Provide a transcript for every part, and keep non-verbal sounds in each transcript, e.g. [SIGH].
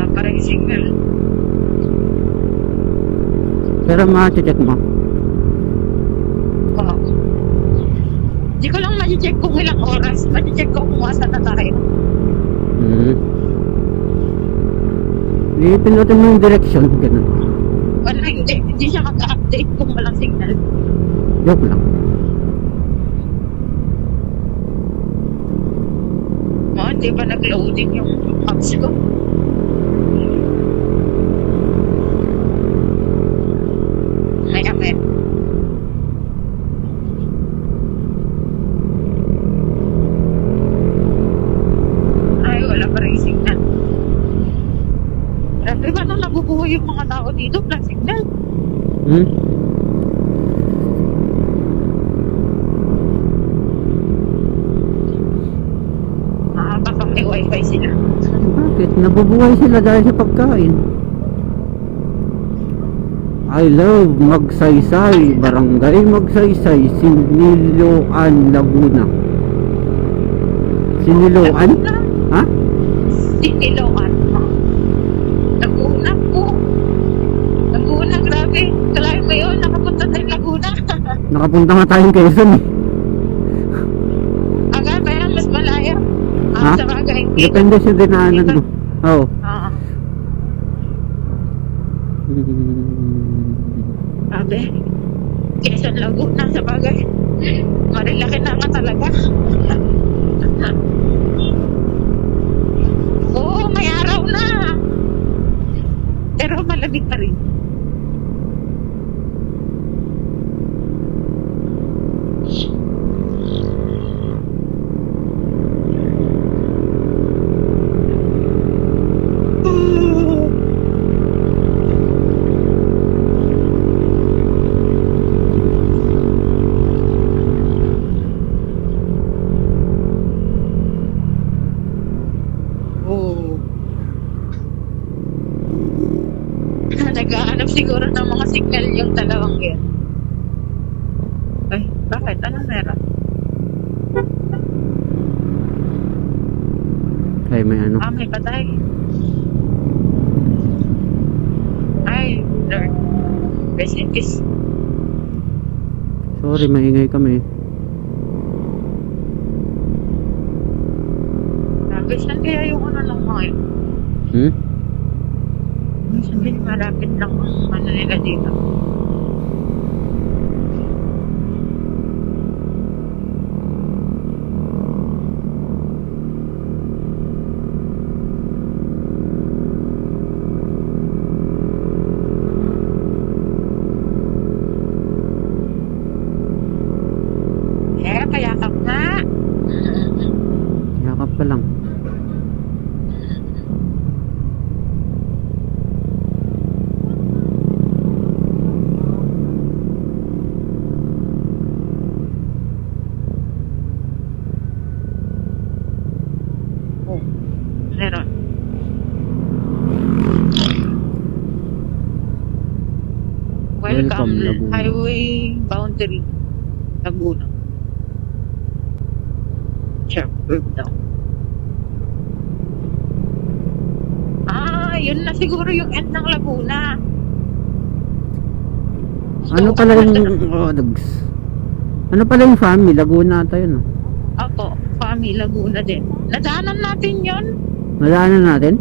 na parang signal. Pero ma-check mo? Oo. Hindi ko lang ma-check kung ilang oras. Ma-check ko kung asa na tayo. Hmm. Hindi pinutin mo yung direction. Ganun. Wala, hindi. Hindi siya mag-update kung walang signal. Joke lang. Oh, di ba nag-loading yung apps ko? Nabubuhay sila dahil sa pagkain. I love Magsaysay, Barangay Magsaysay, Siniloan, Laguna. Siniloan? Ha? Siniloan. Laguna po. Laguna, grabe. Kalahin mo yun, nakapunta tayo Laguna. [LAUGHS] Nakapunta nga tayong Quezon eh. Aga, kaya mas malaya. Ha? Ah, sa bagay. Depende sa dinaanan mo. Oo. Ah, Hmm. grabe. Quezon Laguna, sa bagay. Marilaki na nga talaga. Oo, may araw na. Pero malamig pa rin. Oo. Naghahanap siguro ng mga signal yung dalawang yun. Ay, bakit? Anong meron? Ay, may ano. Ah, may patay. Ay, Lord. Rest in peace. Sorry, maingay kami. Grabe, saan kaya yung ano ng mga yun? Hmm? Sabihin, malapit lang ang ano nila dito. Eh, kaya ka nga. Yakap ka lang. Oh, meron. Welcome, Welcome, Laguna. Highway Boundary, Laguna. Check down. Ah, yun na siguro yung end ng Laguna. Ano pala yung... Oh, dogs. Ano pala yung family? Laguna ata yun, oh. Ako, Fami, Laguna din. Nadaanan natin yun. Nadaanan natin?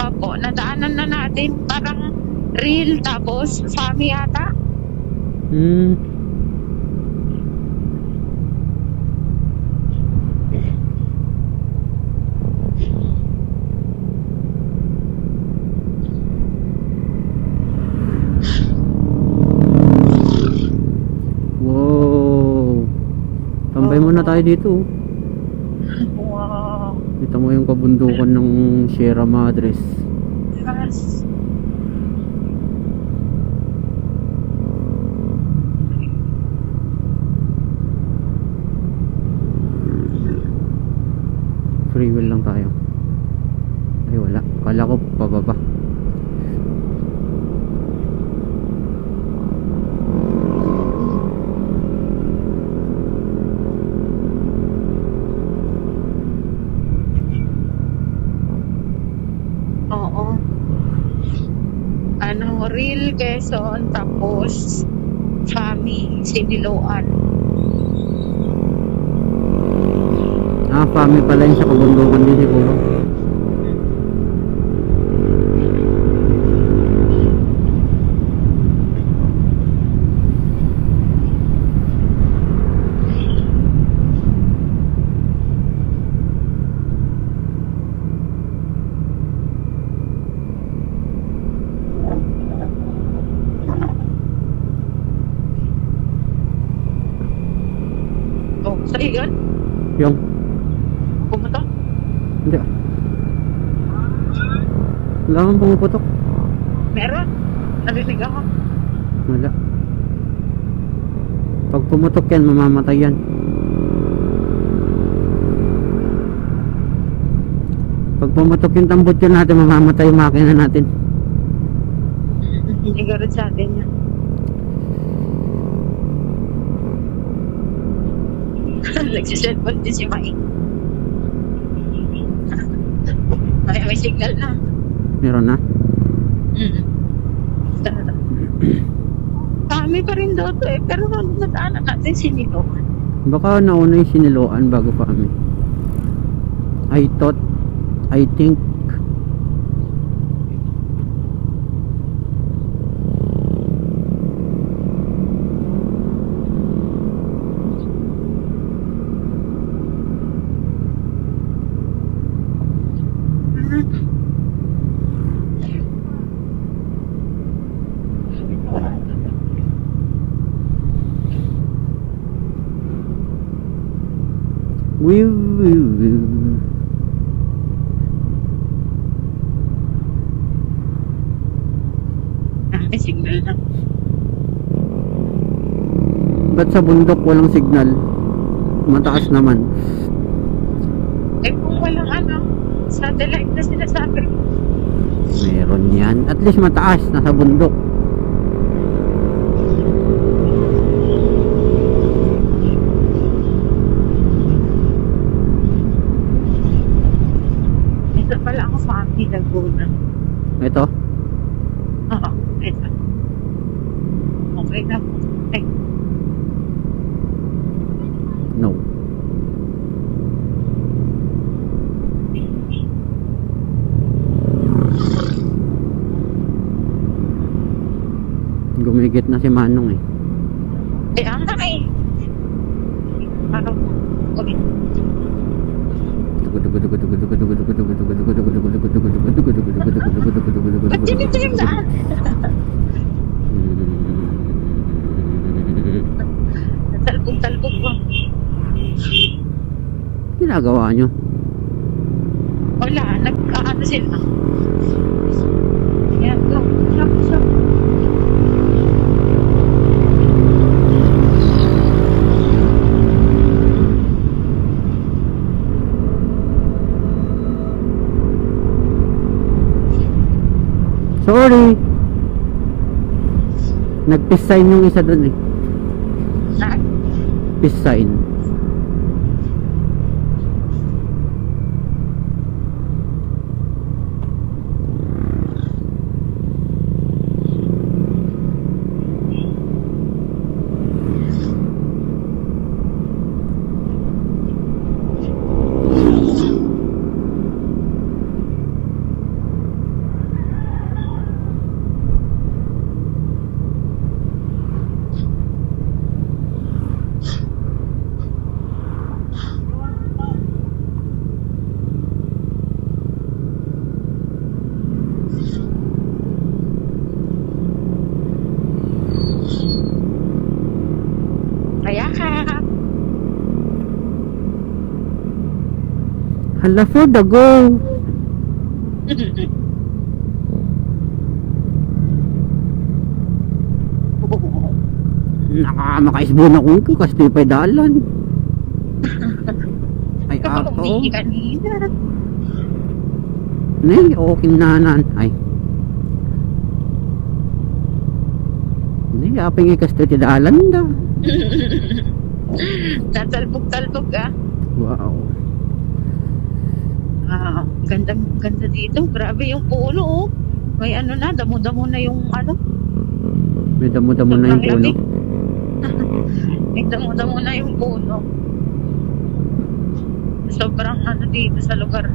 Opo, nadaanan na natin. Parang real tapos Fami yata. Hmm. Wow. Tambay muna tayo dito. oh. Kita mo yung kabundukan ng Sierra Madres. Yes. Free will lang tayo. Ay wala. Kala ko pababa. Oo. Ano, Moril, Quezon, tapos Fami, Siniloan. Ah, family pala yun sa kabundukan din siguro. Sa'yo yun? Yung, Pumunta? hindi. Wala kang pumuputok. Meron. Narinig ako. Wala. Pag pumutok yan, mamamatay yan. Pag pumutok yung tambot yun natin, mamamatay yung makina natin. Hindi ka rin sa atin yan. Nagsiselfon din si Mai. Ay, may signal na. Meron na. Mm. Kami pa rin to eh. Pero nadaanan natin sinilo. Baka nauna yung siniloan bago pa kami. I thought, I think, will. Ah, may signal na. Ba't sa bundok walang signal? Mataas naman. Eh kung walang ano, satellite na sinasabi. Meron yan. At least mataas, nasa bundok. Ito pala ang family Laguna. Ito, Oo, ito. Okay na po. Ay, no. Gumigit na si Manong eh. kaya nga eh. Parang, okay. Ba't yung daan? Talbog-talbog ko. Ginagawa nyo. Wala, nag-ano sila. Yan, go. Stop, stop. Sorry. Nag-peace sign yung isa doon eh. Na, Peace sign. kaya ka. Hala for the go. Nakamakais-bo na kung ko kasi pa dalan. Ay kanina. Nay, okay nanan. Ay. Nay, aping ikas to dalan da. Natalbog-talbog [LAUGHS] ah. Wow. Ganda, ganda dito. Grabe yung puno oh. May ano na, damo-damo na yung ano. May damo-damo na yung puno. [LAUGHS] May damo-damo na yung puno. Sobrang ano dito sa lugar.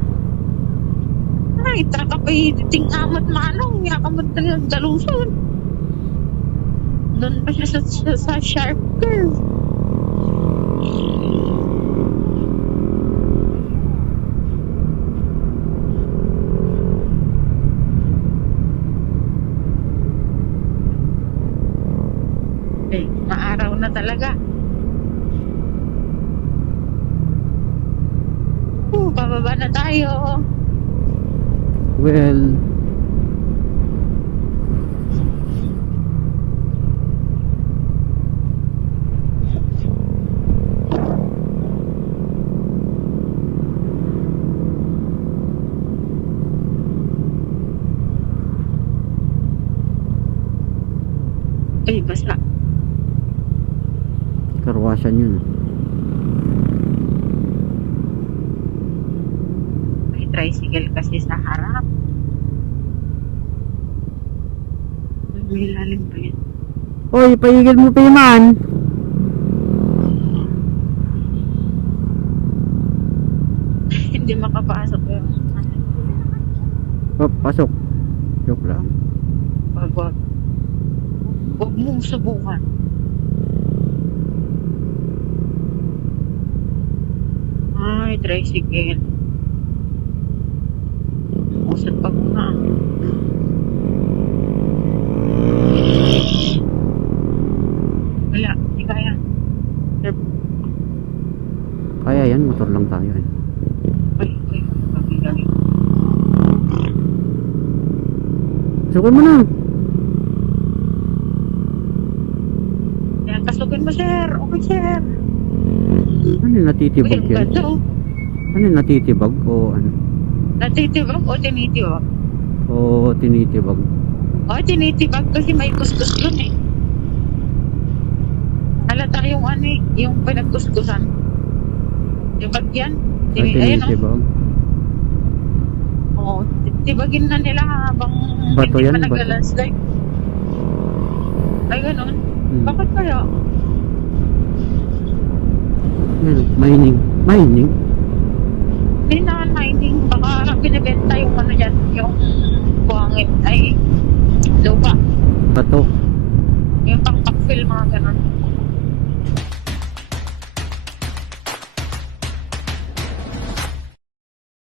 Ay, takapay tingamot manong, yakamot na yung daluson. Doon pa siya sa, sa, sa sharp curve. Eh, maaraw na talaga. Uh, pababa na tayo. Well, Eh, basta. karwasan yun. May tricycle kasi sa harap. May lalim pa yun. Hoy, paigil mo pa man. [LAUGHS] Hindi makapasok yung Oh, pasok. Joke lang. wag wag. Huwag mong subukan. Ay, tricycle. Ko na. Wala, hindi kaya. Kaya yan, motor lang tayo. Eh. Ay, ay, pagkilali. Sukan mo na. Yan, kasukin mo, sir. Okay, sir. Ano natitibag yan? Ano natitibag o ano? Natitibag o tinitibag? O tinitibag? O, tinitibag kasi may kuskus dun eh. Halata yung ano eh, yung pinagkuskusan. Yung bagyan. Tini, ayun tinitibag. o. Oo, tibagin na nila habang Bato hindi yan, pa nagla-landslide. Ay, ganun. Hmm. Bakit kaya? Yan, mining. Mining? Hindi naman mining. Baka binibenta yung ano yan, yung buhangin. Ay, lupa. Bato. Yung pang-backfill, mga ganun.